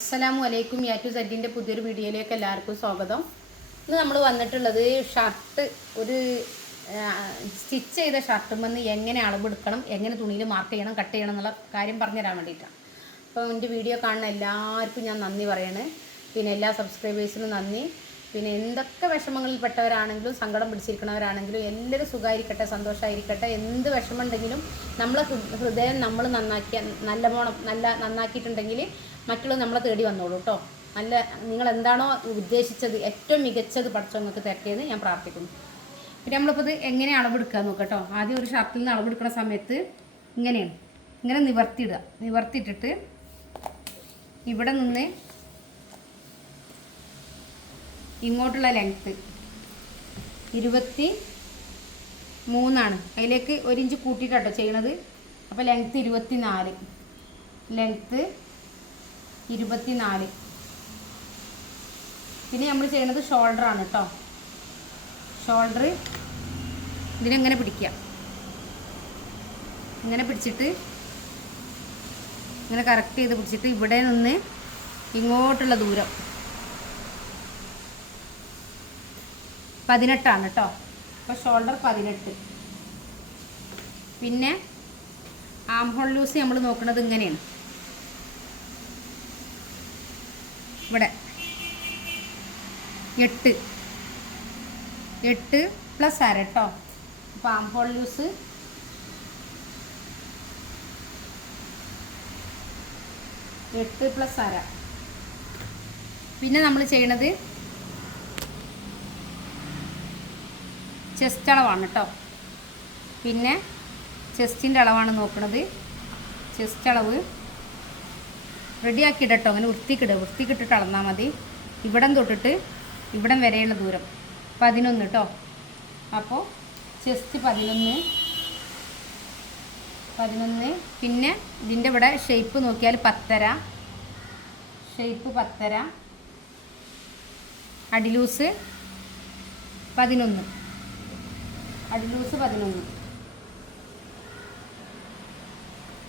അസ്സലാമു അലൈക്കും. യാറ്റു സെഡിൻ്റെ പുതിയൊരു വീഡിയോയിലേക്ക് എല്ലാവർക്കും സ്വാഗതം. ഇന്ന് നമ്മൾ വന്നിട്ടുള്ളത് ഷർട്ട് ഒരു സ്റ്റിച്ച് ചെയ്ത ഷർട്ടുമെന്ന് എങ്ങനെ അളവെടുക്കണം, എങ്ങനെ തുണിയിൽ മാർക്ക് ചെയ്യണം, കട്ട് ചെയ്യണം എന്നുള്ള കാര്യം പറഞ്ഞു തരാൻ വേണ്ടിയിട്ടാണ്. അപ്പോൾ എൻ്റെ വീഡിയോ കാണുന്ന എല്ലാവർക്കും ഞാൻ നന്ദി പറയണേ. പിന്നെ എല്ലാ സബ്സ്ക്രൈബേഴ്സിനും നന്ദി. പിന്നെ എന്തൊക്കെ വിഷമങ്ങളിൽപ്പെട്ടവരാണെങ്കിലും സങ്കടം പിടിച്ചിരിക്കുന്നവരാണെങ്കിലും എല്ലാവരും സുഖമായിരിക്കട്ടെ, സന്തോഷമായിരിക്കട്ടെ. എന്ത് വിഷമമുണ്ടെങ്കിലും നമ്മളെ ഹൃദയം നമ്മൾ നന്നാക്കിയിട്ടുണ്ടെങ്കിൽ മറ്റുള്ളത് നമ്മളെ തേടി വന്നോളൂ കേട്ടോ. നിങ്ങൾ എന്താണോ ഉദ്ദേശിച്ചത് ഏറ്റവും മികച്ചത് പഠിച്ചവങ്ങൾക്ക് തരട്ടെയെന്ന് ഞാൻ പ്രാർത്ഥിക്കുന്നു. പിന്നെ നമ്മളിപ്പോൾ ഇത് എങ്ങനെ അളവെടുക്കുക നോക്കട്ടോ. ആദ്യം ഒരു ഷർട്ടിൽ നിന്ന് അളവെടുക്കുന്ന സമയത്ത് ഇങ്ങനെയാണ്, ഇങ്ങനെ നിവർത്തിയിടുക. നിവർത്തിയിട്ടിട്ട് ഇവിടെ നിന്ന് ഇങ്ങോട്ടുള്ള ലെങ്ത്ത് 23 അതിലേക്ക് 1 ഇഞ്ച് കൂട്ടിയിട്ടോ ചെയ്യണത്. അപ്പോൾ ലെങ്ത്ത് 24, ലെങ്ത്ത് 24. പിന്നെ നമ്മൾ ചെയ്യണത് ഷോൾഡറാണ് കേട്ടോ. ഷോൾഡർ ഇതിനെങ്ങനെ പിടിക്കുക, ഇങ്ങനെ പിടിച്ചിട്ട് ഇങ്ങനെ കറക്റ്റ് ചെയ്ത് പിടിച്ചിട്ട് ഇവിടെ നിന്ന് ഇങ്ങോട്ടുള്ള ദൂരം 18 കേട്ടോ. അപ്പോൾ ഷോൾഡർ 18. പിന്നെ ആം ഹോൾ ലൂസ് നമ്മൾ നോക്കുന്നത് ഇങ്ങനെയാണ്. ഇവിടെ 8 പ്ലസ് അര കേട്ടോ. അപ്പോൾ ആം ഹോൾ ലൂസ് 8 പ്ലസ് അര. പിന്നെ നമ്മൾ ചെയ്യണത് ചെസ്റ്റ് അളവാണ് കേട്ടോ. പിന്നെ ചെസ്റ്റിൻ്റെ അളവാണ് നോക്കുന്നത്. ചെസ്റ്റ് അളവ് റെഡിയാക്കിയിട്ടോ, അങ്ങനെ വൃത്തിക്കിട്ടിട്ട് അളന്നാൽ മതി. ഇവിടം തൊട്ടിട്ട് ഇവിടം വരെയുള്ള ദൂരം 11 കേട്ടോ. അപ്പോൾ ചെസ്റ്റ് 11. പിന്നെ ഇതിൻ്റെ ഇവിടെ ഷേപ്പ് നോക്കിയാൽ 10.5, ഷേപ്പ് 10.5, അടിലൂസ് 11, അടിലൂസ് 11.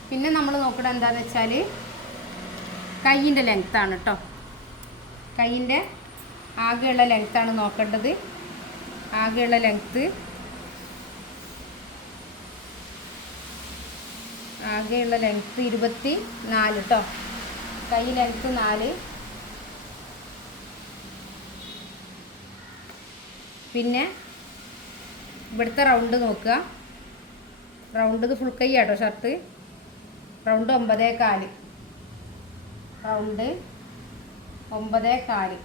പിന്നെ നമ്മൾ നോക്കണം എന്താണെന്ന് വെച്ചാൽ കൈയിൻ്റെ ലെങ്ത്താണ് കേട്ടോ. കൈയിൻ്റെ ആകെയുള്ള ലെങ്ത്താണ് നോക്കേണ്ടത്. ആകെയുള്ള ലെങ്ത്ത് 24 കേട്ടോ. കൈ ലെങ്ത്ത് 4. പിന്നെ ഇവിടുത്തെ റൗണ്ട് നോക്കുക. റൗണ്ട് ഇത് ഫുൾ കൈ ആട്ടോ ഷർട്ട്. Round 9.4, round 9.4.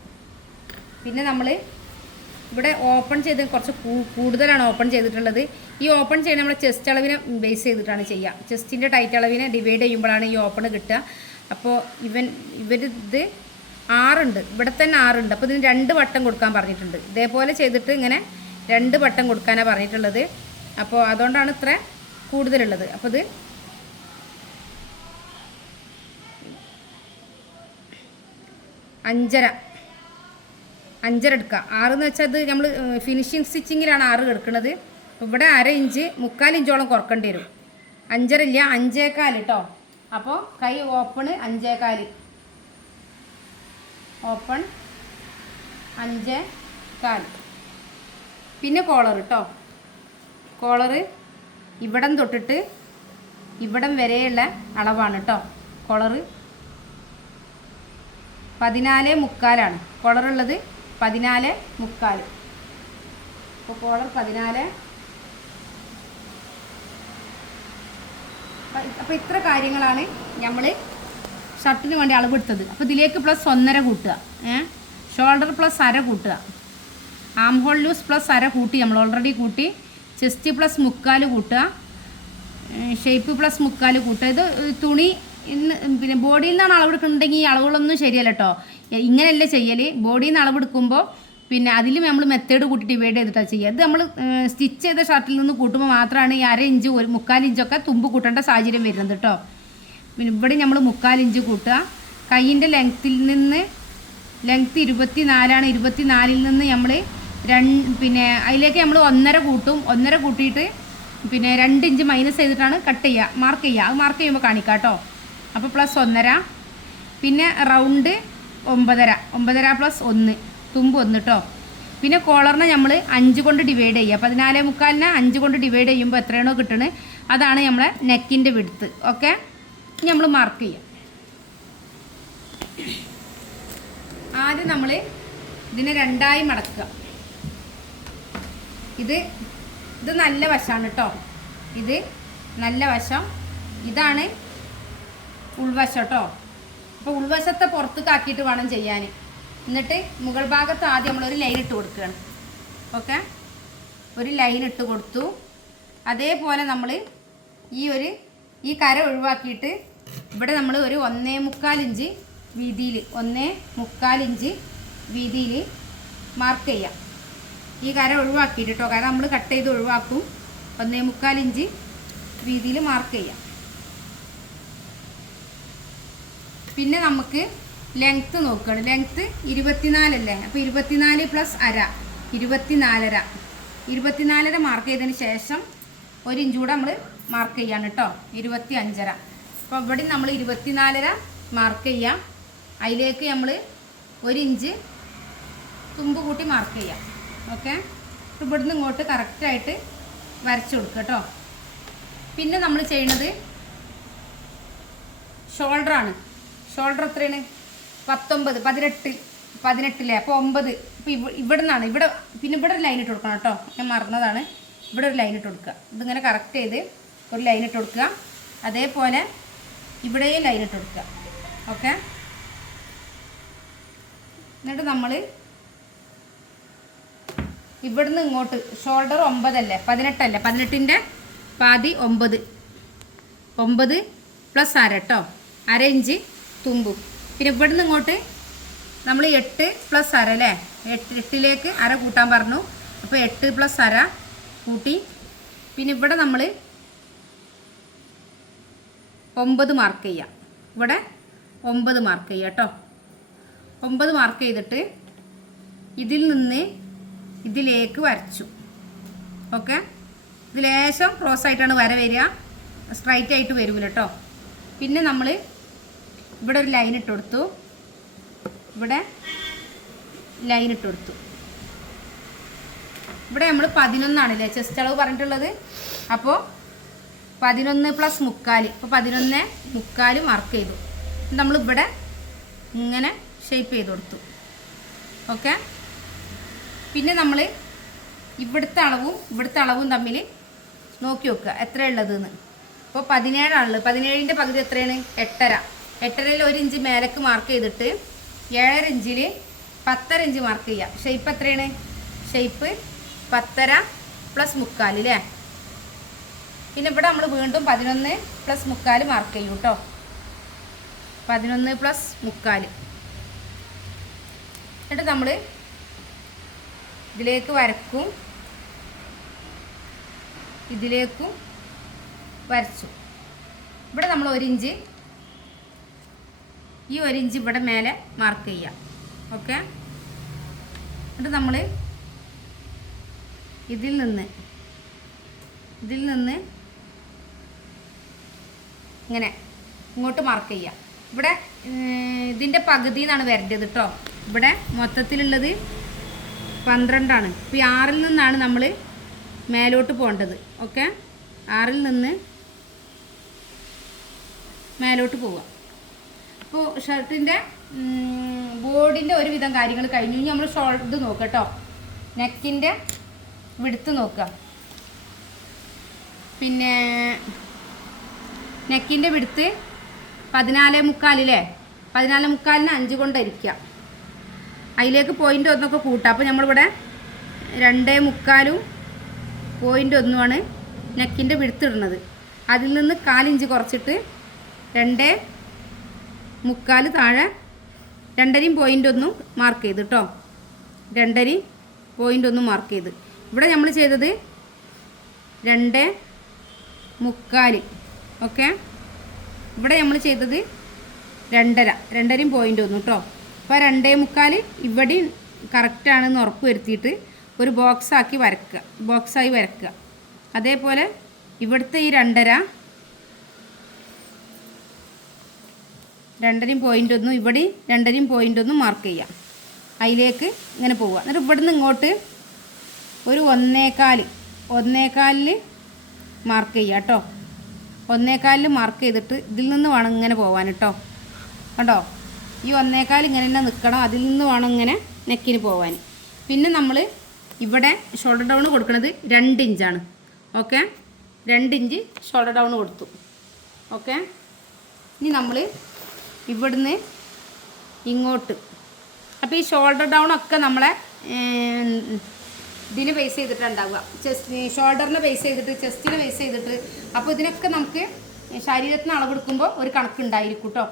പിന്നെ നമ്മൾ ഇവിടെ ഓപ്പൺ ചെയ്ത് കുറച്ച് കൂടുതലാണ് ഓപ്പൺ ചെയ്തിട്ടുള്ളത്. ഈ ഓപ്പൺ ചെയ്യാൻ നമ്മൾ ചെസ്റ്റ് അളവിനെ ബേസ് ചെയ്തിട്ടാണ് ചെയ്യുക. ചെസ്റ്റിൻ്റെ ടൈറ്റ് അളവിനെ ഡിവൈഡ് ചെയ്യുമ്പോഴാണ് ഈ ഓപ്പൺ കിട്ടുക. അപ്പോൾ ഇവരിത് 6 ഇവിടെ തന്നെ 6. അപ്പോൾ ഇതിന് 2 വട്ടം കൊടുക്കാൻ പറഞ്ഞിട്ടുണ്ട്. ഇതേപോലെ ചെയ്തിട്ട് ഇങ്ങനെ 2 വട്ടം കൊടുക്കാനാണ് പറഞ്ഞിട്ടുള്ളത്. അപ്പോൾ അതുകൊണ്ടാണ് ഇത്ര കൂടുതലുള്ളത്. അപ്പോൾ ഇത് 5.5 എടുക്കുക. 6 എന്ന് വെച്ചാൽ അത് നമ്മൾ ഫിനിഷിങ് സ്റ്റിച്ചിങ്ങിലാണ് 6 എടുക്കുന്നത്. ഇവിടെ 1/2 ഇഞ്ച് 3/4 ഇഞ്ചോളം കുറക്കേണ്ടി വരും. 5.5 ഇല്ല, 5.25 കേട്ടോ. അപ്പോൾ കൈ ഓപ്പൺ 5.25, ഓപ്പൺ 5.25. പിന്നെ കോളർ കേട്ടോ. കോളർ ഇവിടം തൊട്ടിട്ട് ഇവിടം വരെയുള്ള അളവാണ് കേട്ടോ. കോളർ 14.25. കോളറുള്ളത് 14.25. അപ്പോൾ കോളർ 14. അപ്പോൾ ഇത്ര കാര്യങ്ങളാണ് നമ്മൾ ഷർട്ടിന് വേണ്ടി അളവെടുത്തത്. അപ്പോൾ ഇതിലേക്ക് പ്ലസ് 1.5 കൂട്ടുക. ഷോൾഡർ പ്ലസ് അര കൂട്ടുക. ആം ഹോൾ ലൂസ് പ്ലസ് അര കൂട്ടി, നമ്മൾ ഓൾറെഡി കൂട്ടി. ചെസ്റ്റ് പ്ലസ് 3/4 കൂട്ടുക. ഷേപ്പ് പ്ലസ് 3/4 കൂട്ടുക. ഇത് തുണി പിന്നെ ബോഡിയിൽ നിന്നാണ് അളവെടുക്കുന്നുണ്ടെങ്കിൽ ഈ അളവുകളൊന്നും ശരിയല്ല കേട്ടോ. ഇങ്ങനെയല്ല ചെയ്യൽ. ബോഡിയിൽ നിന്ന് അളവെടുക്കുമ്പോൾ പിന്നെ അതിൽ നമ്മൾ മെത്തേഡ് കൂട്ടി ഡിവൈഡ് ചെയ്തിട്ടാണ് ചെയ്യുക. ഇത് നമ്മൾ സ്റ്റിച്ച് ചെയ്ത ഷർട്ടിൽ നിന്ന് കൂട്ടുമ്പോൾ മാത്രമാണ് ഈ 1/2 ഇഞ്ച് 3/4 ഇഞ്ചൊക്കെ തുമ്പ് കൂട്ടേണ്ട സാഹചര്യം വരുന്നത് കേട്ടോ. പിന്നെ ഇവിടെ നമ്മൾ 3/4 ഇഞ്ച് കൂട്ടുക. കൈയിൻ്റെ ലെങ്ത്തിൽ നിന്ന് ലെങ്ത്ത് 24. 24 നിന്ന് നമ്മൾ പിന്നെ അതിലേക്ക് നമ്മൾ 1.5 കൂട്ടും. 1.5 കൂട്ടിയിട്ട് പിന്നെ 2 ഇഞ്ച് മൈനസ് ചെയ്തിട്ടാണ് കട്ട് ചെയ്യുക, മാർക്ക് ചെയ്യുക. അത് മാർക്ക് ചെയ്യുമ്പോൾ കാണിക്കാം കേട്ടോ. അപ്പോൾ +1.5. പിന്നെ റൗണ്ട് 9.5 9.5 പ്ലസ് 1 തുമ്പ് 1 കേട്ടോ. പിന്നെ കോളറിനെ നമ്മൾ 5 കൊണ്ട് ഡിവൈഡ് ചെയ്യുക. 14.25 5 കൊണ്ട് ഡിവൈഡ് ചെയ്യുമ്പോൾ എത്രയാണോ കിട്ടുന്നത് അതാണ് നമ്മളെ നെക്കിൻ്റെ വിഡ്ത്ത്. ഓക്കെ, നമ്മൾ മാർക്ക് ചെയ്യാം. ആദ്യം നമ്മൾ ഇതിനെ 2ആയി മടക്കുക. ഇത് നല്ല വശമാണ് കേട്ടോ. ഇത് നല്ല വശം, ഇതാണ് ഉൾവശം കേട്ടോ. അപ്പോൾ ഉൾവശത്തെ പുറത്തേക്കാക്കിയിട്ട് വേണം ചെയ്യാൻ. എന്നിട്ട് മുകൾ ഭാഗത്ത് ആദ്യം നമ്മളൊരു ലൈൻ ഇട്ട് കൊടുക്കുകയാണ്. ഓക്കെ, ഒരു ലൈൻ ഇട്ട് കൊടുത്തു. അതേപോലെ നമ്മൾ ഈ കര ഒഴിവാക്കിയിട്ട് ഇവിടെ നമ്മൾ ഒരു 1.25 ഇഞ്ച് വീതിയിൽ 1.25 ഇഞ്ച് വീതിയിൽ മാർക്ക് ചെയ്യാം. ഈ കര ഒഴിവാക്കിയിട്ട് കേട്ടോ, കാരണം നമ്മൾ കട്ട് ചെയ്ത് ഒഴിവാക്കും. 1.25 ഇഞ്ച് വീതിയിൽ മാർക്ക് ചെയ്യാം. പിന്നെ നമുക്ക് ലെങ്ത്ത് നോക്കുകയാണ്. ലെങ്ത്ത് 24 അല്ലേ, അപ്പോൾ 24 പ്ലസ് അര 24.5 24.5 മാർക്ക് ചെയ്തതിന് ശേഷം 1 ഇഞ്ച് കൂടെ നമ്മൾ മാർക്ക് ചെയ്യാണ് കേട്ടോ, 25.5. അപ്പോൾ ഇവിടെ നമ്മൾ 24.5 മാർക്ക് ചെയ്യാം. അതിലേക്ക് നമ്മൾ 1 ഇഞ്ച് തുമ്പ് കൂട്ടി മാർക്ക് ചെയ്യാം. ഓക്കെ, ഇവിടുന്ന് ഇങ്ങോട്ട് കറക്റ്റായിട്ട് വരച്ചു കൊടുക്കുക കേട്ടോ. പിന്നെ നമ്മൾ ചെയ്യുന്നത് ഷോൾഡറാണ്. ഷോൾഡർ എത്രയാണ്? 19 18 അപ്പോൾ 9. ഇപ്പോൾ ഇവിടെ നിന്നാണ് പിന്നെ ഇവിടെ ഒരു ലൈൻ ഇട്ട് കൊടുക്കണം കേട്ടോ, ഞാൻ മറന്നതാണ്. ഇവിടെ ഒരു ലൈൻ ഇട്ട് കൊടുക്കുക. ഇതിങ്ങനെ കറക്റ്റ് ചെയ്ത് ഒരു ലൈൻ ഇട്ട് കൊടുക്കുക. അതേപോലെ ഇവിടെയും ലൈൻ ഇട്ട് കൊടുക്കുക. ഓക്കെ, എന്നിട്ട് നമ്മൾ ഇവിടുന്ന് ഇങ്ങോട്ട് ഷോൾഡർ 9 അല്ലേ, 18 അല്ലേ, 18ൻ്റെ പാതി 9 പ്ലസ് അര കേട്ടോ, 1/2 ഇഞ്ച് തുമ്പും. പിന്നെ ഇവിടുന്ന് ഇങ്ങോട്ട് നമ്മൾ 8 പ്ലസ് അര അല്ലേ, 8ലേക്ക് അര കൂട്ടാൻ പറഞ്ഞു. അപ്പോൾ 8 പ്ലസ് അര കൂട്ടി. പിന്നെ ഇവിടെ നമ്മൾ 9 മാർക്ക് ചെയ്യാം. ഇവിടെ 9 മാർക്ക് ചെയ്യുക കേട്ടോ. 9 മാർക്ക് ചെയ്തിട്ട് ഇതിൽ നിന്ന് ഇതിലേക്ക് വരച്ചു. ഓക്കെ, ഇത് ലേശം ക്രോസ് ആയിട്ടാണ് വര വരിക, സ്ട്രൈറ്റ് ആയിട്ട് വരില്ല കേട്ടോ. പിന്നെ നമ്മൾ ഇവിടെ ഒരു ലൈൻ ഇട്ട് കൊടുത്തു, ഇവിടെ ലൈൻ ഇട്ട് കൊടുത്തു. ഇവിടെ നമ്മൾ 11 ആണല്ലേ ചെസ്റ്റ് അളവ് പറഞ്ഞിട്ടുള്ളത്. അപ്പോൾ 11 പ്ലസ് 3/4, ഇപ്പോൾ 11.75 മാർക്ക് ചെയ്തു. നമ്മളിവിടെ ഇങ്ങനെ ഷേപ്പ് ചെയ്ത് കൊടുത്തു. ഓക്കെ, പിന്നെ നമ്മൾ ഇവിടുത്തെ അളവും തമ്മിൽ നോക്കി വെക്കുക എത്രയുള്ളതെന്ന്. ഇപ്പോൾ 17 ആണുള്ളത്. 17ൻ്റെ പകുതി എത്രയാണ്? 8.5. 8.5-ൽ 1 ഇഞ്ച് മേലേക്ക് മാർക്ക് ചെയ്തിട്ട് 7.5 ഇഞ്ചിൽ 10.5 ഇഞ്ച് മാർക്ക് ചെയ്യുക. ഷേപ്പ് എത്രയാണ്? ഷേപ്പ് 10.5 പ്ലസ് 3/4 അല്ലേ. പിന്നെ ഇവിടെ നമ്മൾ വീണ്ടും 11 പ്ലസ് 3/4 മാർക്ക് ചെയ്യും കേട്ടോ. 11 പ്ലസ് 3/4. എന്നിട്ട് നമ്മൾ ഇതിലേക്ക് വരക്കും, ഇതിലേക്കും വരച്ചു. ഇവിടെ നമ്മൾ 1 ഇഞ്ച്, ഈ 1 ഇഞ്ച് ഇവിടെ മേലെ മാർക്ക് ചെയ്യാം. ഓക്കെ, എന്നിട്ട് നമ്മൾ ഇതിൽ നിന്ന് ഇങ്ങനെ ഇങ്ങോട്ട് മാർക്ക് ചെയ്യാം. ഇവിടെ ഇതിൻ്റെ പകുതി എന്നാണ് വരേണ്ടത് കേട്ടോ. ഇവിടെ മൊത്തത്തിലുള്ളത് 12 ആണ്. ഇപ്പോൾ 6-ൽ നിന്നാണ് നമ്മൾ മേലോട്ട് പോകേണ്ടത്. ഓക്കെ, 6-ൽ നിന്ന് മേലോട്ട് പോവുക. അപ്പോൾ ഷർട്ടിൻ്റെ ബോഡിൻ്റെ ഒരുവിധം കാര്യങ്ങൾ കഴിഞ്ഞു. ഇനി നമ്മൾ ഷോൾഡർ നോക്കുക കേട്ടോ, നെക്കിൻ്റെ വിടുത്ത് നോക്കുക. പിന്നെ നെക്കിൻ്റെ വിടുത്ത് 14.75 അല്ലേ, 14.75-ന് 5 കൊണ്ട് ഹരിക്കുക. അതിലേക്ക് 0.1 കൂട്ടുക. അപ്പോൾ നമ്മളിവിടെ 2.75 0.1 നെക്കിൻ്റെ വിടുത്ത് ഇടുന്നത്. അതിൽ നിന്ന് 1/4 ഇഞ്ച് കുറച്ചിട്ട് 2.75 താഴെ 2.5 0.1 മാർക്ക് ചെയ്ത് കേട്ടോ. 2.5 0.1 മാർക്ക് ചെയ്ത്. ഇവിടെ നമ്മൾ ചെയ്തത് 2.75. ഓക്കെ, ഇവിടെ നമ്മൾ ചെയ്തത് 2.5 0.1 കേട്ടോ. അപ്പോൾ 2.75 ഇവിടെ കറക്റ്റാണെന്ന് ഉറപ്പ് വരുത്തിയിട്ട് ഒരു ബോക്സായി വരക്കുക. അതേപോലെ ഇവിടുത്തെ ഈ 2.5 2.1 ഇവിടെ 2.1 മാർക്ക് ചെയ്യാം. അതിലേക്ക് ഇങ്ങനെ പോവുക. എന്നിട്ട് ഇവിടുന്ന് ഇങ്ങോട്ട് ഒരു 1.25 മാർക്ക് ചെയ്യുക കേട്ടോ. 1.25 മാർക്ക് ചെയ്തിട്ട് ഇതിൽ നിന്ന് വേണം ഇങ്ങനെ പോകാൻ കേട്ടോ. കണ്ടോ, ഈ 1.25 ഇങ്ങനെ തന്നെ നിൽക്കണം. അതിൽ നിന്ന് വേണം ഇങ്ങനെ നെക്കിന് പോകാൻ. പിന്നെ നമ്മൾ ഇവിടെ ഷോൾഡർ ഡൗൺ കൊടുക്കുന്നത് 2 ഇഞ്ചാണ്. ഓക്കെ, 2 ഇഞ്ച് ഷോൾഡർ ഡൗൺ കൊടുത്തു. ഓക്കെ, ഇനി നമ്മൾ ഇവിടുന്ന് ഇങ്ങോട്ട്, അപ്പോൾ ഈ ഷോൾഡർ ഡൗൺ ഒക്കെ നമ്മളെ ഇതിന് ബേസ് ചെയ്തിട്ടുണ്ടാവുക. ചെസ്റ്റ് ഷോൾഡറിനെ ബേസ് ചെയ്തിട്ട്, ചെസ്റ്റിനെ ബേസ് ചെയ്തിട്ട്. അപ്പോൾ ഇതിനൊക്കെ നമുക്ക് ശരീരത്തിന് അളവെടുക്കുമ്പോൾ ഒരു കണക്കുണ്ടായിരിക്കും കേട്ടോ.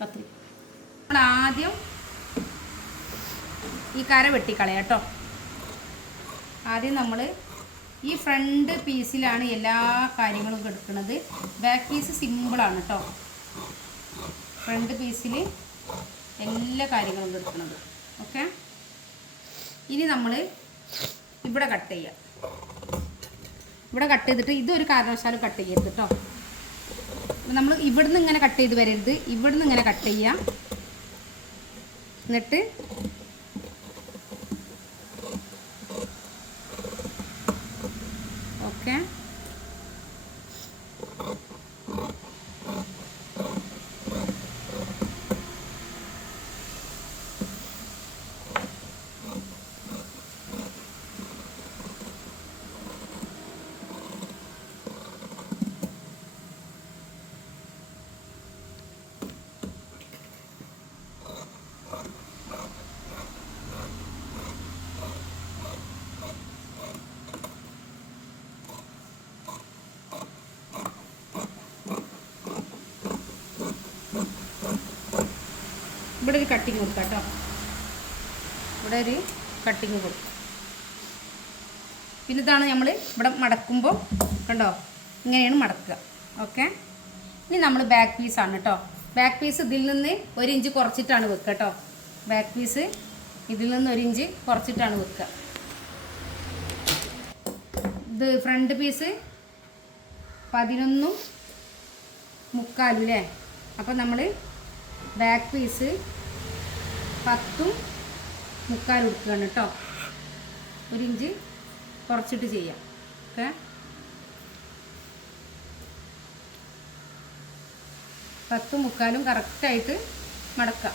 കത്രി നമ്മൾ ആദ്യം ഈ കര വെട്ടിക്കളയാം കേട്ടോ. ആദ്യം നമ്മൾ ഈ ഫ്രണ്ട് പീസിലാണ് എല്ലാ കാര്യങ്ങളും എടുക്കുന്നത്. ബാക്ക് പീസ് സിമ്പിളാണ് കേട്ടോ. ഫ്രണ്ട് പീസിൽ എല്ലാ കാര്യങ്ങളും എടുക്കുന്നത്. ഓക്കെ, ഇനി നമ്മൾ ഇവിടെ കട്ട് ചെയ്യാം. ഇവിടെ കട്ട് ചെയ്തിട്ട് ഇതൊരു കാരണവശാലും കട്ട് ചെയ്യരുത് കേട്ടോ. നമ്മൾ ഇവിടുന്ന് ഇങ്ങനെ കട്ട് ചെയ്ത് വരരുത്. ഇവിടുന്ന് ഇങ്ങനെ കട്ട് ചെയ്യാം. എന്നിട്ട് ഓക്കെ, ഇവിടെ ഒരു കട്ടിങ് കൊടുക്കാം കേട്ടോ. ഇവിടെ ഒരു കട്ടിങ് കൊടുക്കും. പിന്നെ ഇതാണ് നമ്മൾ ഇവിടെ മടക്കുമ്പോൾ കണ്ടോ, ഇങ്ങനെയാണ് മടക്കുക. ഓക്കെ, ഇനി നമ്മൾ ബാക്ക് പീസാണ് കേട്ടോ. ബാക്ക് പീസ് ഇതിൽ നിന്ന് 1 ഇഞ്ച് കുറച്ചിട്ടാണ് വെക്കുക കേട്ടോ. ബാക്ക് പീസ് ഇതിൽ നിന്ന് 1 ഇഞ്ച് കുറച്ചിട്ടാണ് വെക്കുക. ഇത് ഫ്രണ്ട് പീസ് 11.25 അല്ലേ. അപ്പം നമ്മൾ ബാക്ക് പീസ് 10.25 കൊടുക്കുകയാണ് കേട്ടോ. 1 ഇഞ്ച് കുറച്ചിട്ട് ചെയ്യാം. ഓക്കെ, 10.25 കറക്റ്റായിട്ട് മടക്കാം.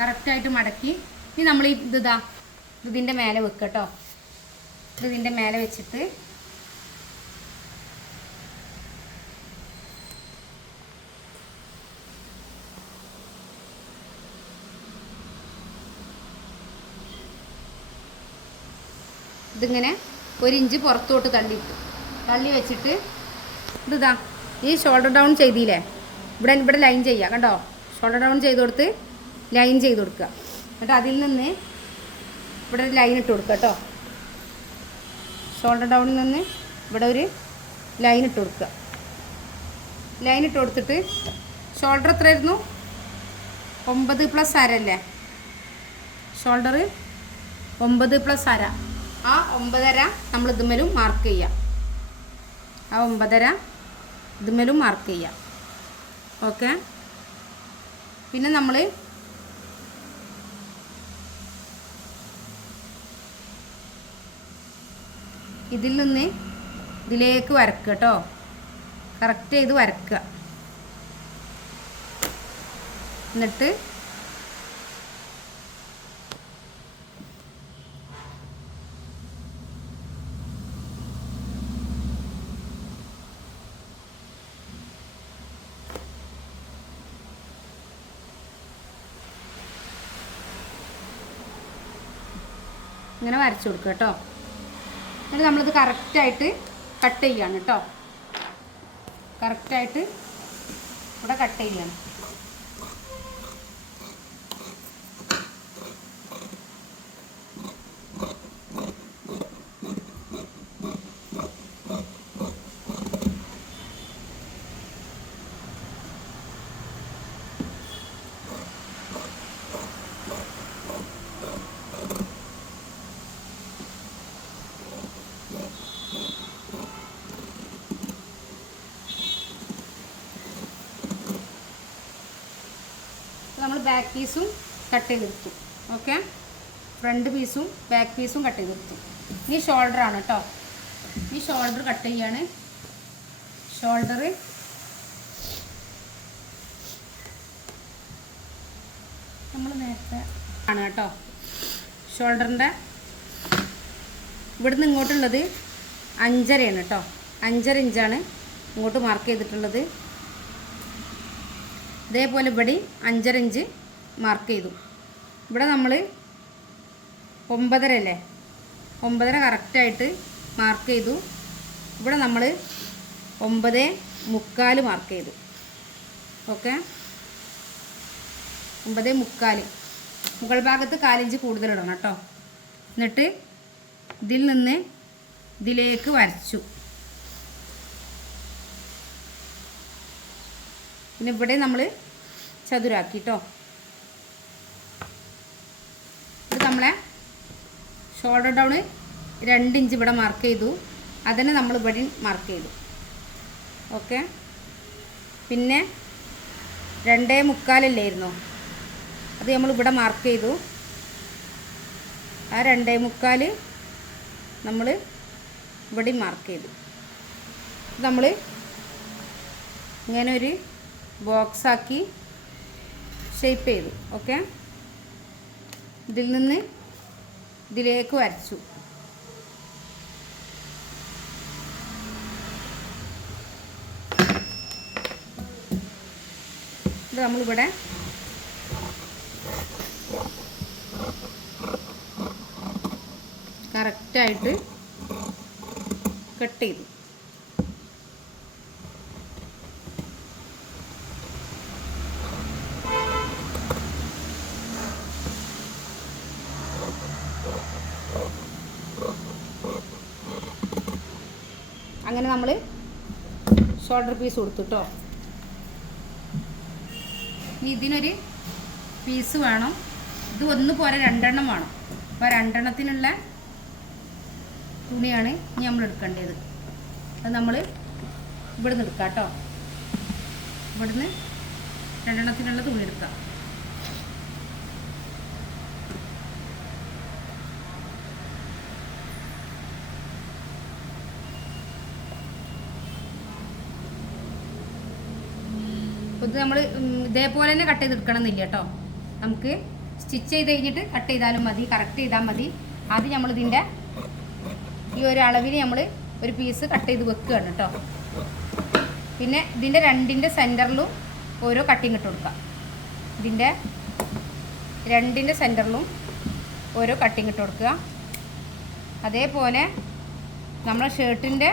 കറക്റ്റായിട്ട് മടക്കി ഇനി നമ്മൾ ഇതിൻ്റെ മേലെ വെക്കുക കേട്ടോ. ഇതിൻ്റെ മേലെ വെച്ചിട്ട് ഇതിങ്ങനെ 1 ഇഞ്ച് പുറത്തോട്ട് തള്ളി വെച്ചിട്ട് ഈ ഷോൾഡർ ഡൗൺ ചെയ്തില്ലേ, ഇവിടെ ലൈൻ ചെയ്യുക കണ്ടോ. ഷോൾഡർ ഡൗൺ ചെയ്ത് കൊടുത്ത് ലൈൻ ചെയ്ത് കൊടുക്കുക. എന്നിട്ട് അതിൽ നിന്ന് ഇവിടെ ഒരു ലൈൻ ഇട്ട് കൊടുക്കുക കേട്ടോ. ഷോൾഡർ ഡൗണിൽ നിന്ന് ഇവിടെ ഒരു ലൈൻ ഇട്ട് കൊടുക്കുക. ലൈൻ ഇട്ട് കൊടുത്തിട്ട് ഷോൾഡർ എത്രയായിരുന്നു? 9+1 അല്ലേ. ഷോൾഡർ 9+1. ആ 9.5 നമ്മൾ ഇതുമേലും മാർക്ക് ചെയ്യാം. ആ 9.5 ഇതുമേലും മാർക്ക് ചെയ്യാം. ഓക്കെ, പിന്നെ നമ്മൾ ഇതിൽ നിന്ന് ഇതിലേക്ക് വരക്കുക കേട്ടോ. കറക്റ്റ് ചെയ്ത് വരക്കുക. എന്നിട്ട് ഇങ്ങനെ വരച്ചു കൊടുക്കുക കേട്ടോ. എന്നിട്ട് നമ്മളിത് കറക്റ്റായിട്ട് കട്ട് ചെയ്യാണ് കേട്ടോ. കറക്റ്റായിട്ട് ഇവിടെ കട്ട് ചെയ്യാണ്. നമ്മൾ ബാക്ക് പീസും കട്ട് ചെയ്തെടുത്തു. ഓക്കെ, ഫ്രണ്ട് പീസും ബാക്ക് പീസും കട്ട് ചെയ്തെടുത്തു. ഇനി ഷോൾഡറാണ് കേട്ടോ. ഈ ഷോൾഡർ കട്ട് ചെയ്യാണ്. ഷോൾഡർ നമ്മൾ നേരത്തെ ആണ് കേട്ടോ. ഷോൾഡറിൻ്റെ ഇവിടുന്ന് ഇങ്ങോട്ടുള്ളത് 5.5 കേട്ടോ. 5.5 ഇഞ്ചാണ് ഇങ്ങോട്ട് മാർക്ക് ചെയ്തിട്ടുള്ളത്. ഇതേപോലെ ഇവിടെ 5.5 ഇഞ്ച് മാർക്ക് ചെയ്തു. ഇവിടെ നമ്മൾ 9.5 അല്ലേ, 9.5 കറക്റ്റായിട്ട് മാർക്ക് ചെയ്തു. ഇവിടെ നമ്മൾ 9.25 മാർക്ക് ചെയ്തു. ഓക്കെ, 9.25. മുകൾ ഭാഗത്ത് 1/4 ഇഞ്ച് കൂടുതലിടണം കേട്ടോ. എന്നിട്ട് ഇതിൽ നിന്ന് ഇതിലേക്ക് വരച്ചു. പിന്നെ ഇവിടെ നമ്മൾ ചതുരാക്കി കേട്ടോ. ഇത് നമ്മളെ ഷോൾഡർ ഡൗൺ 2 ഇഞ്ച് ഇവിടെ മാർക്ക് ചെയ്തു. അതിനെ നമ്മൾ ഇവിടെ മാർക്ക് ചെയ്തു. ഓക്കെ, പിന്നെ 2.25 അല്ലായിരുന്നോ, അത് നമ്മൾ ഇവിടെ മാർക്ക് ചെയ്തു. ആ 2.25 നമ്മൾ ഇവിടെ മാർക്ക് ചെയ്തു. നമ്മൾ ഇങ്ങനെ ഒരു ബോക്സാക്കി ഷേപ്പ് ചെയ്തു. ഓക്കെ, ഇതിൽ നിന്ന് ഇതിലേക്ക് വരച്ചു. ഇത് നമ്മളിവിടെ കറക്റ്റായിട്ട് കട്ട് ചെയ്തു. അങ്ങനെ നമ്മൾ ഷോൾഡർ പീസ് കൊടുത്തു കേട്ടോ. ഇനി ഇതിനൊരു പീസ് വേണം. ഇത് 1 പോരെ 2 എണ്ണം വേണം. അപ്പോൾ 2 എണ്ണത്തിനുള്ള തുണിയാണ് ഇനി നമ്മൾ എടുക്കേണ്ടത്. അത് നമ്മൾ ഇവിടുന്ന് എടുക്കാം കേട്ടോ. ഇവിടുന്ന് 2 എണ്ണത്തിനുള്ള തുണി എടുക്കാം. ഇത് നമ്മൾ ഇതേപോലെ തന്നെ കട്ട് ചെയ്തെടുക്കണം എന്നില്ല കേട്ടോ. നമുക്ക് സ്റ്റിച്ച് ചെയ്ത് കഴിഞ്ഞിട്ട് കട്ട് ചെയ്താലും മതി, കറക്റ്റ് ചെയ്താൽ മതി. ആദ്യം നമ്മൾ ഇതിൻ്റെ ഈ ഒരു അളവിന് നമ്മൾ ഒരു പീസ് കട്ട് ചെയ്ത് വെക്കുകയാണ് കേട്ടോ. പിന്നെ ഇതിൻ്റെ 2ൻ്റെ സെൻറ്ററിലും ഓരോ കട്ടിങ് ഇട്ട് കൊടുക്കാം. ഇതിൻ്റെ 2ൻ്റെ സെൻറ്ററിലും ഓരോ കട്ടിങ് ഇട്ട് കൊടുക്കുക. അതേപോലെ നമ്മളെ ഷർട്ടിൻ്റെ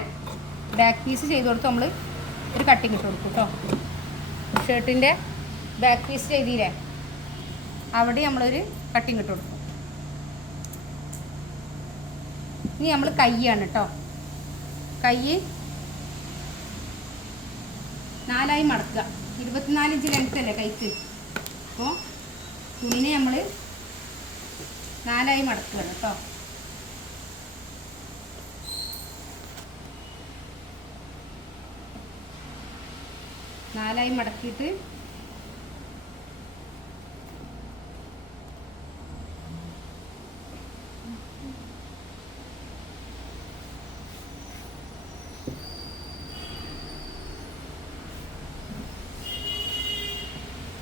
ബാക്ക് പീസ് ചെയ്ത് കൊടുത്ത് നമ്മൾ ഒരു കട്ടിങ് ഇട്ട് കൊടുക്കും കേട്ടോ. ഷർട്ടിൻ്റെ ബാക്ക് പീസ് ചെയ്തില്ലേ, അവിടെ നമ്മളൊരു കട്ടിങ് ഇട്ട് കൊടുക്കും. ഇനി നമ്മൾ കൈയാണ് കേട്ടോ. കൈ 4 മടക്കുക. 24 ഇഞ്ച് ലെങ്ത്ത് അല്ലേ കൈക്ക്. അപ്പോൾ തുണിനെ നമ്മൾ 4 മടക്കുകയാണ് കേട്ടോ. നാലായി മടക്കിയിട്ട്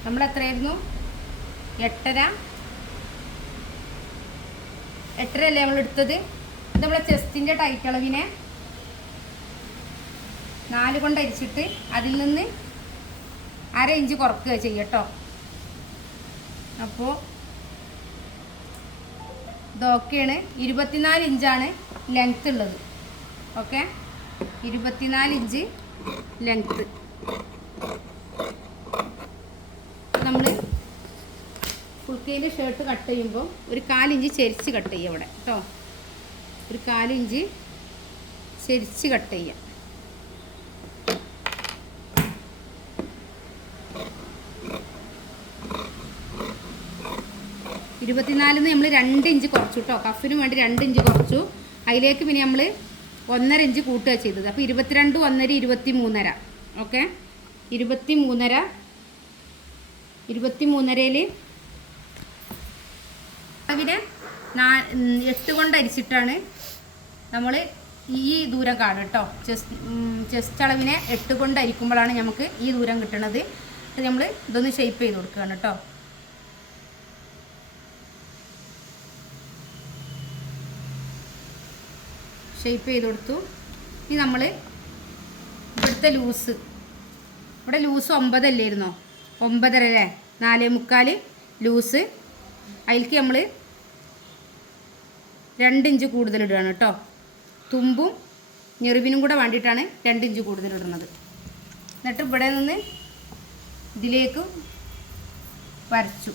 നമ്മൾ എത്രയായിരുന്നു? 8.5 അല്ലേ നമ്മൾ എടുത്തത്. ഇത് നമ്മളെ ചെസ്റ്റിൻ്റെ ടൈറ്റ് അളവിനെ 4 കൊണ്ട് അരിച്ചിട്ട് അതിൽ നിന്ന് 1/2 ഇഞ്ച് കുറക്കുക ചെയ്യട്ടോ. അപ്പോൾ ഇതൊക്കെയാണ്. 24 ഇഞ്ചാണ് ലെങ്ത്ത് ഉള്ളത്. Okay, 24 inch length. നമ്മൾ ഫുൾ കൈൻ്റെ ഷർട്ട് കട്ട് ചെയ്യുമ്പോൾ ഒരു 4 ഇഞ്ച് ചെരിച്ച് കട്ട് ചെയ്യുക ഇവിടെ കേട്ടോ. ഒരു 4 ഇഞ്ച് ചെരിച്ച് കട്ട് ചെയ്യുക. ഇരുപത്തിനാലിന് നമ്മൾ 2 ഇഞ്ച് കുറച്ചു കേട്ടോ. കഫിന് വേണ്ടി 2 ഇഞ്ച് കുറച്ചു. അതിലേക്ക് പിന്നെ നമ്മൾ 1.5 ഇഞ്ച് കൂട്ടുക ചെയ്തത്. അപ്പോൾ 22, 1.5, 23.5. ഓക്കെ, 23.5 23.5 അളവിനെ 8 കൊണ്ട് അരിച്ചിട്ടാണ് നമ്മൾ ഈ ദൂരം കാണുക കേട്ടോ. ചെസ്റ്റ് അളവിനെ 8 കൊണ്ട് അരിക്കുമ്പോഴാണ് നമുക്ക് ഈ ദൂരം കിട്ടുന്നത്. നമ്മൾ ഇതൊന്ന് ഷേപ്പ് ചെയ്ത് കൊടുക്കുകയാണ് കേട്ടോ. ഷേപ്പ് ചെയ്ത് കൊടുത്തു. ഇനി നമ്മൾ ഇവിടുത്തെ ലൂസ്, ഇവിടെ ലൂസ് 9 അല്ലായിരുന്നോ, 9.5 അല്ലേ, 4.25 ലൂസ്. അതിലേക്ക് നമ്മൾ 2 ഇഞ്ച് കൂടുതൽ ഇടുകയാണ് കേട്ടോ. തുമ്പും ഞെറിവിനും കൂടെ വേണ്ടിയിട്ടാണ് 2 ഇഞ്ച് കൂടുതൽ ഇടുന്നത്. എന്നിട്ട് ഇവിടെ നിന്ന് ഇതിലേക്ക് വരച്ചു.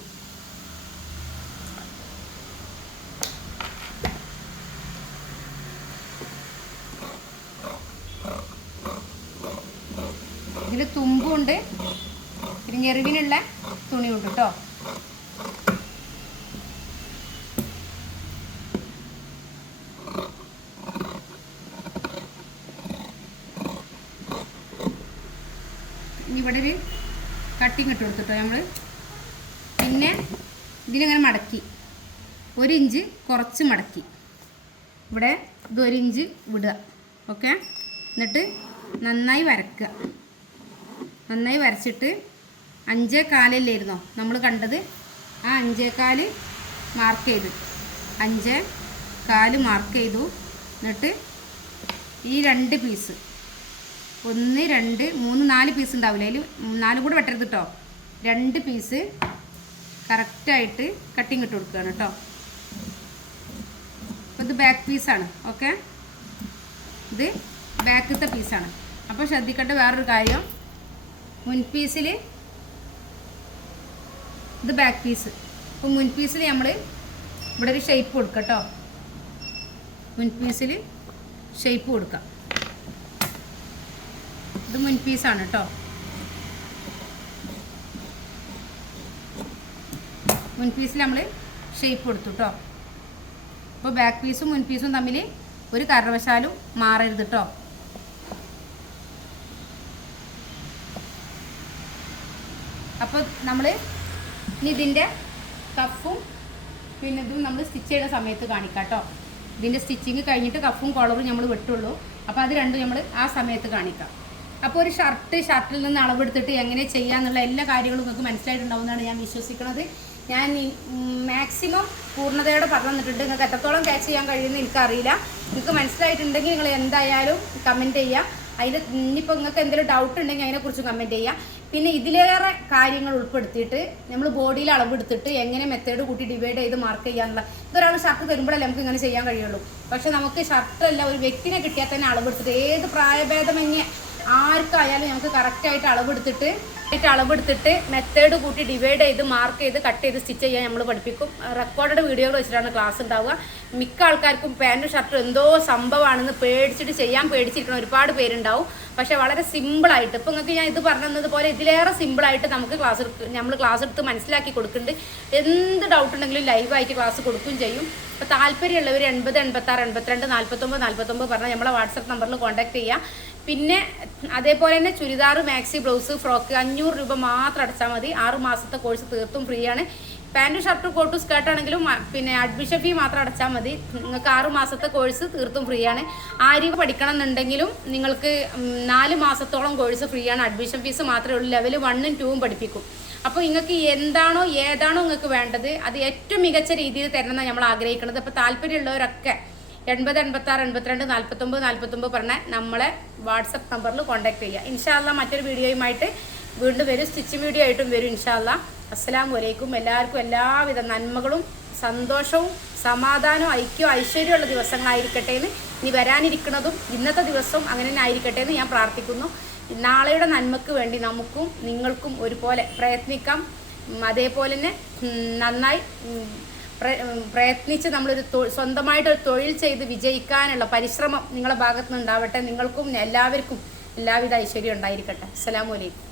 ഇതിൽ തുമ്പുണ്ട്, പിന്നെ ഞെറിവിനുള്ള തുണിയുണ്ട് കേട്ടോ. ഇനി ഇവിടെ ഒരു കട്ടിങ് ഇട്ട് കൊടുത്തിട്ടോ നമ്മൾ. പിന്നെ ഇതിലിങ്ങനെ മടക്കി 1 ഇഞ്ച് കുറച്ച് മടക്കി ഇവിടെ ഇത് 1 ഇഞ്ച് വിടുക. ഓക്കെ, എന്നിട്ട് നന്നായി വരക്കുക. നന്നായി വരച്ചിട്ട് 5.25 അല്ലായിരുന്നോ നമ്മൾ കണ്ടത്, ആ 5.25 മാർക്ക് ചെയ്ത് 5.25 മാർക്ക് ചെയ്തു. എന്നിട്ട് ഈ 2 പീസ്, 1 2 3 4 പീസ് ഉണ്ടാവില്ല, അതിൽ 4 കൂടെ വെട്ടരുത് കേട്ടോ. 2 പീസ് കറക്റ്റായിട്ട് കട്ടിങ് ഇട്ട് കൊടുക്കുകയാണ് കേട്ടോ. അപ്പോൾ ഇത് ബാക്ക് പീസാണ്. ഓക്കെ, ഇത് ബാക്കത്തെ പീസാണ്. അപ്പോൾ ശ്രദ്ധിക്കേണ്ട വേറൊരു കാര്യം, മുൻപീസിൽ ഇത് ബാക്ക് പീസ്. അപ്പോൾ മുൻപീസിൽ നമ്മൾ ഇവിടെ ഒരു ഷേപ്പ് കൊടുക്കാം കേട്ടോ. മുൻപീസിൽ ഷേപ്പ് കൊടുക്കാം. ഇത് മുൻപീസാണ് കേട്ടോ. മുൻപീസിൽ നമ്മൾ ഷേപ്പ് കൊടുത്തു കേട്ടോ. അപ്പോൾ ബാക്ക് പീസും മുൻപീസും തമ്മിൽ ഒരു കാരണവശാലും മാറരുത് കേട്ടോ. അപ്പോൾ നമ്മൾ ഇനി ഇതിൻ്റെ കഫും പിന്നെ ഇതും നമ്മൾ സ്റ്റിച്ച് ചെയ്യുന്ന സമയത്ത് കാണിക്കാം കേട്ടോ. ഇതിൻ്റെ സ്റ്റിച്ചിങ് കഴിഞ്ഞിട്ട് കഫും കോളറും നമ്മൾ വെട്ടുള്ളൂ. അപ്പോൾ അത് രണ്ടും നമ്മൾ ആ സമയത്ത് കാണിക്കാം. അപ്പോൾ ഒരു ഷർട്ടിൽ നിന്ന് അളവെടുത്തിട്ട് എങ്ങനെ ചെയ്യാന്നുള്ള എല്ലാ കാര്യങ്ങളും നിങ്ങൾക്ക് മനസ്സിലായിട്ടുണ്ടാവുമെന്നാണ് ഞാൻ വിശ്വസിക്കുന്നത്. ഞാൻ മാക്സിമം പൂർണ്ണതയോടെ പറഞ്ഞു തന്നിട്ടുണ്ട്. നിങ്ങൾക്ക് എത്രത്തോളം ക്യാച്ച് ചെയ്യാൻ കഴിയുമെന്ന് എനിക്കറിയില്ല. നിങ്ങൾക്ക് മനസ്സിലായിട്ടുണ്ടെങ്കിൽ നിങ്ങൾ എന്തായാലും കമൻറ്റ് ചെയ്യുക. അതിൽ ഇനിയിപ്പോൾ നിങ്ങൾക്ക് എന്തെങ്കിലും ഡൗട്ട് ഉണ്ടെങ്കിൽ അതിനെക്കുറിച്ച് കമൻറ്റ് ചെയ്യുക. പിന്നെ ഇതിലേറെ കാര്യങ്ങൾ ഉൾപ്പെടുത്തിയിട്ട് നമ്മൾ ബോഡിയിൽ അളവെടുത്തിട്ട് എങ്ങനെ മെത്തേഡ് കൂട്ടി ഡിവൈഡ് ചെയ്ത് മാർക്ക് ചെയ്യാനുള്ള, ഇതൊരാൾ ഷർട്ട് തരുമ്പോഴല്ലേ നമുക്ക് ഇങ്ങനെ ചെയ്യാൻ കഴിയുള്ളൂ. പക്ഷെ നമുക്ക് ഷർട്ടല്ല, ഒരു വ്യക്തിനെ കിട്ടിയാൽ തന്നെ അളവെടുത്തിട്ട് ഏത് പ്രായഭേദമന്യേ ആർക്കായാലും നമുക്ക് കറക്റ്റായിട്ട് അളവെടുത്തിട്ട് മെത്തേഡ് കൂട്ടി ഡിവൈഡ് ചെയ്ത് മാർക്ക് ചെയ്ത് കട്ട് ചെയ്ത് സ്റ്റിച്ച് ചെയ്യാൻ നമ്മൾ പഠിപ്പിക്കും. റെക്കോർഡഡ് വീഡിയോകൾ വെച്ചിട്ടാണ് ക്ലാസ് ഉണ്ടാവുക. മിക്ക ആൾക്കാർക്കും പാൻറ്റും ഷർട്ടും എന്തോ സംഭവമാണെന്ന് പേടിച്ചിട്ട് ചെയ്യാൻ പേടിച്ചിരിക്കുന്ന ഒരുപാട് പേരുണ്ടാവും. പക്ഷേ വളരെ സിമ്പിളായിട്ട്, ഇപ്പോൾ നിങ്ങൾക്ക് ഞാൻ ഇത് പറഞ്ഞതുപോലെ ഇതിലേറെ സിമ്പിളായിട്ട് നമുക്ക് നമ്മൾ ക്ലാസ് എടുത്ത് മനസ്സിലാക്കി കൊടുക്കുന്നുണ്ട്. എന്ത് ഡൗട്ട് ഉണ്ടെങ്കിലും ലൈവായിട്ട് ക്ലാസ് കൊടുക്കുകയും ചെയ്യും. അപ്പോൾ താല്പര്യമുള്ളവർ 80 86 82 49 49 പറഞ്ഞാൽ നമ്മളെ വാട്സപ്പ് നമ്പറിൽ കോൺടാക്ട് ചെയ്യുക. പിന്നെ അതേപോലെ തന്നെ ചുരിദാർ, മാക്സി, ബ്ലൗസ്, ഫ്രോക്ക് 500 രൂപ മാത്രം അടച്ചാൽ മതി. 6 മാസത്തെ കോഴ്സ് തീർത്തും ഫ്രീ ആണ്. പാൻറ്റ് ഷർട്ട് കോട്ട് സ്കേർട്ടാണെങ്കിലും പിന്നെ അഡ്മിഷൻ ഫീ മാത്രം അടച്ചാൽ മതി. നിങ്ങൾക്ക് 6 മാസത്തെ കോഴ്സ് തീർത്തും ഫ്രീ ആണ്. ആര് പഠിക്കണം എന്നുണ്ടെങ്കിലും നിങ്ങൾക്ക് 4 മാസത്തോളം കോഴ്സ് ഫ്രീ ആണ്. അഡ്മിഷൻ ഫീസ് മാത്രമേ ഉള്ളൂ. ലെവൽ 1ഉം 2ഉം പഠിപ്പിക്കും. അപ്പോൾ നിങ്ങൾക്ക് ഏതാണോ നിങ്ങൾക്ക് വേണ്ടത് അത് ഏറ്റവും മികച്ച രീതിയിൽ തരണമെന്നാണ് നമ്മൾ ആഗ്രഹിക്കുന്നത്. അപ്പോൾ താല്പര്യമുള്ളവരൊക്കെ 80 86 82 49 49 പറഞ്ഞ നമ്മളെ വാട്സപ്പ് നമ്പറിൽ കോൺടാക്ട് ചെയ്യുക. ഇൻഷാ അല്ലാ മറ്റൊരു വീഡിയോയുമായിട്ട് വീണ്ടും വരും. സ്റ്റിച്ചിങ് വീഡിയോ ആയിട്ടും വരും ഇൻഷാ അല്ലാ. അസ്സലാമു അലൈക്കും. എല്ലാവർക്കും എല്ലാവിധ നന്മകളും സന്തോഷവും സമാധാനവും ഐക്യവും ഐശ്വര്യമുള്ള ദിവസങ്ങളായിരിക്കട്ടെ എന്ന്, ഇനി വരാനിരിക്കുന്നതും ഇന്നത്തെ ദിവസവും അങ്ങനെ തന്നെ ആയിരിക്കട്ടെ എന്ന് ഞാൻ പ്രാർത്ഥിക്കുന്നു. നാളെയുടെ നന്മയ്ക്ക് വേണ്ടി നമുക്കും നിങ്ങൾക്കും ഒരുപോലെ പ്രയത്നിക്കാം. അതേപോലെ തന്നെ നന്നായി പ്രയത്നിച്ച് നമ്മളൊരു സ്വന്തമായിട്ടൊരു തൊഴിൽ ചെയ്ത് വിജയിക്കാനുള്ള പരിശ്രമം നിങ്ങളുടെ ഭാഗത്തുനിന്ന് ഉണ്ടാവട്ടെ. നിങ്ങൾക്കും എല്ലാവർക്കും എല്ലാവിധ ഐശ്വര്യം ഉണ്ടായിരിക്കട്ടെ. അസ്സലാമു അലൈക്കും.